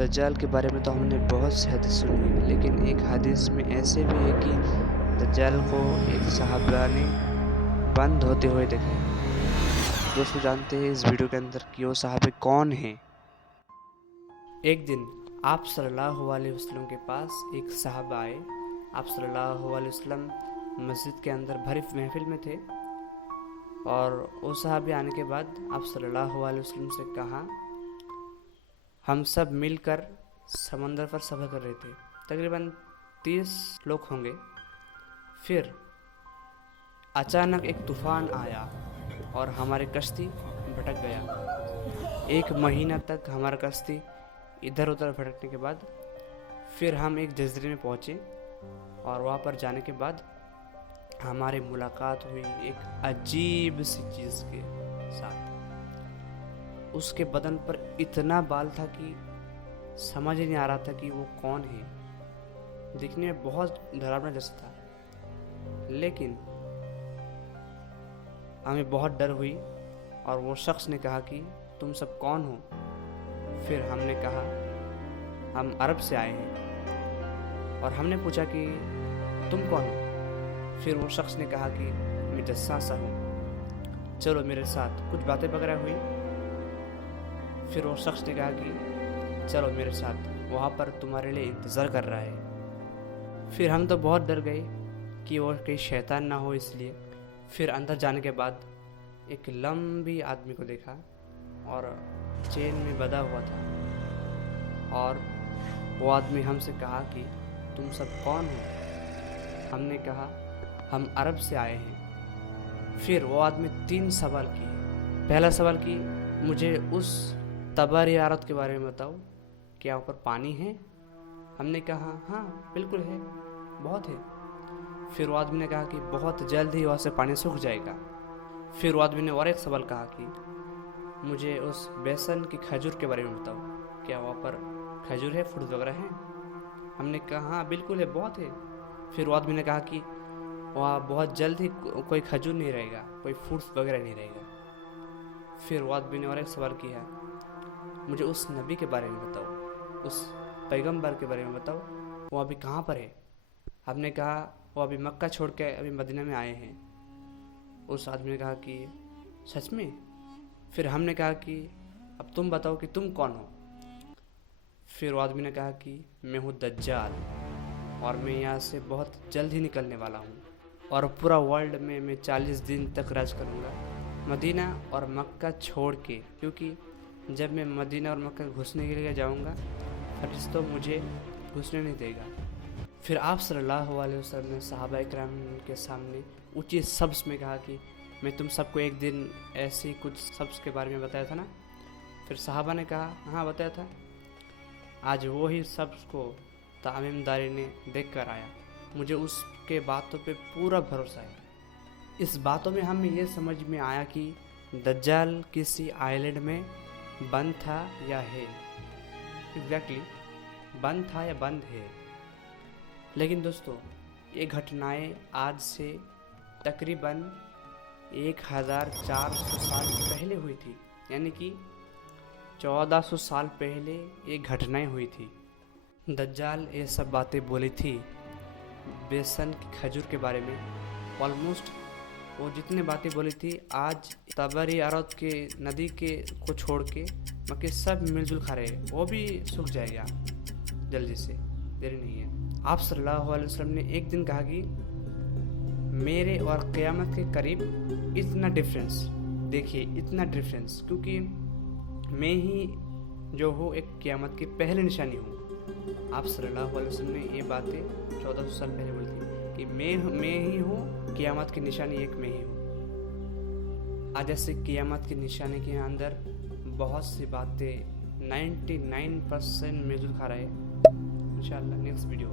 दज्जाल के बारे में तो हमने बहुत सी हदीस सुनी है, लेकिन एक हदीस में ऐसे भी है कि दज्जाल को एक सहाबा ने बंद होते हुए देखा है। दोस्तों, जानते हैं इस वीडियो के अंदर कि वो सहाबे कौन हैं। एक दिन आप सल्लल्लाहु अलैहि वसल्लम के पास एक सहाबा आए। आप सल्लल्लाहु अलैहि वसल्लम मस्जिद के अंदर भरी महफिल में थे और वो सहाबे आने के बाद आप सल्लल्लाहु अलैहि वसल्लम से कहा, हम सब मिलकर समंदर पर सफ़र कर रहे थे, तकरीबन 30 लोग होंगे। फिर अचानक एक तूफ़ान आया और हमारी कश्ती भटक गया। 1 महीना तक हमारा कश्ती इधर उधर भटकने के बाद फिर हम एक जज़ीरे में पहुँचे और वहाँ पर जाने के बाद हमारी मुलाकात हुई एक अजीब सी चीज़ के साथ। उसके बदन पर इतना बाल था कि समझ ही नहीं आ रहा था कि वो कौन है। दिखने में बहुत डरावना जैसा था, लेकिन हमें बहुत डर हुई और वो शख्स ने कहा कि तुम सब कौन हो। फिर हमने कहा हम अरब से आए हैं, और हमने पूछा कि तुम कौन हो। फिर वो शख्स ने कहा कि मैं जस्सासा हूँ, चलो मेरे साथ। कुछ बातें वगैरह हुई। फिर वो शख्स ने कहा कि चलो मेरे साथ, वहाँ पर तुम्हारे लिए इंतज़ार कर रहा है। फिर हम तो बहुत डर गए कि वो कहीं शैतान ना हो, इसलिए फिर अंदर जाने के बाद एक लंबी आदमी को देखा और चेन में बंधा हुआ था, और वो आदमी हमसे कहा कि तुम सब कौन हो। हमने कहा हम अरब से आए हैं। फिर वो आदमी 3 सवाल किए। पहला सवाल कि मुझे उस तबारी आरत के बारे में बताओ, क्या ऊपर पानी है। हमने कहा हाँ बिल्कुल है, बहुत है। फिर वो आदमी ने कहा कि बहुत जल्द ही वहाँ से पानी सूख जाएगा। फिर वो आदमी ने और एक सवाल कहा कि मुझे उस बेसन की खजूर के बारे में बताओ, क्या वहाँ पर खजूर है, फ्रूट वगैरह हैं। हमने कहा हाँ बिल्कुल है, बहुत है। फिर वो आदमी ने कहा कि वहाँ बहुत जल्द ही कोई खजूर नहीं रहेगा, कोई फ्रूट्स वगैरह नहीं रहेगा। फिर वो आदमी ने और एक सवाल किया, मुझे उस नबी के बारे में बताओ, उस पैगंबर के बारे में बताओ, वो अभी कहाँ पर है। हमने कहा वो अभी मक्का छोड़ के अभी मदीना में आए हैं। उस आदमी ने कहा कि सच में। फिर हमने कहा कि अब तुम बताओ कि तुम कौन हो। फिर वो आदमी ने कहा कि मैं हूँ दज्जाल, और मैं यहाँ से बहुत जल्द ही निकलने वाला हूँ, और पूरा वर्ल्ड में मैं 40 दिन तक राज करूँगा, मदीना और मक्का छोड़ के। क्योंकि जब मैं मदीना और मक्का घुसने के लिए जाऊँगा, फरिश्तों मुझे घुसने नहीं देगा। फिर आप सल्लल्लाहु अलैहि वसल्लम ने सहाबा इकराम के सामने ऊँचे शब्द में कहा कि मैं तुम सबको एक दिन ऐसे कुछ शब्द के बारे में बताया था ना। फिर सहाबा ने कहा हाँ बताया था। आज वो ही शब्द को तामीमदारी ने देख कर आया। मुझे उसके बातों पे पूरा भरोसा है। इस बातों में हमें ये समझ में आया कि दज्जाल किसी आइलैंड में बंद था या है। एग्जैक्टली बंद था या बंद है। लेकिन दोस्तों, ये घटनाएं आज से तकरीबन 1400 साल पहले हुई थी, यानी कि 1400 साल पहले ये घटनाएं हुई थी। दज्जाल ये सब बातें बोली थी बेसन की खजूर के बारे में। ऑलमोस्ट वो जितने बातें बोली थी, आज तबरी अरब के नदी के को छोड़ के मक्के सब मिलजुल खा रहे, वो भी सूख जाएगा जल्दी से, देरी नहीं है। आप सल्लल्लाहु अलैहि वसल्लम ने एक दिन कहा कि मेरे और क़यामत के करीब इतना डिफरेंस, देखिए इतना डिफरेंस, क्योंकि मैं ही जो हूँ एक क़यामत की पहली निशानी हूँ। आप सल्लल्लाहु अलैहि वसल्लम ने ये बातें 1400 साल पहले बोली थी कि मैं ही हूँ क़यामत की निशानी, एक मैं ही हूँ। आज ऐसे क़यामत की निशानी के अंदर बहुत सी बातें 99% मिलजुल खा रहे हैं। इंशाअल्लाह नेक्स्ट वीडियो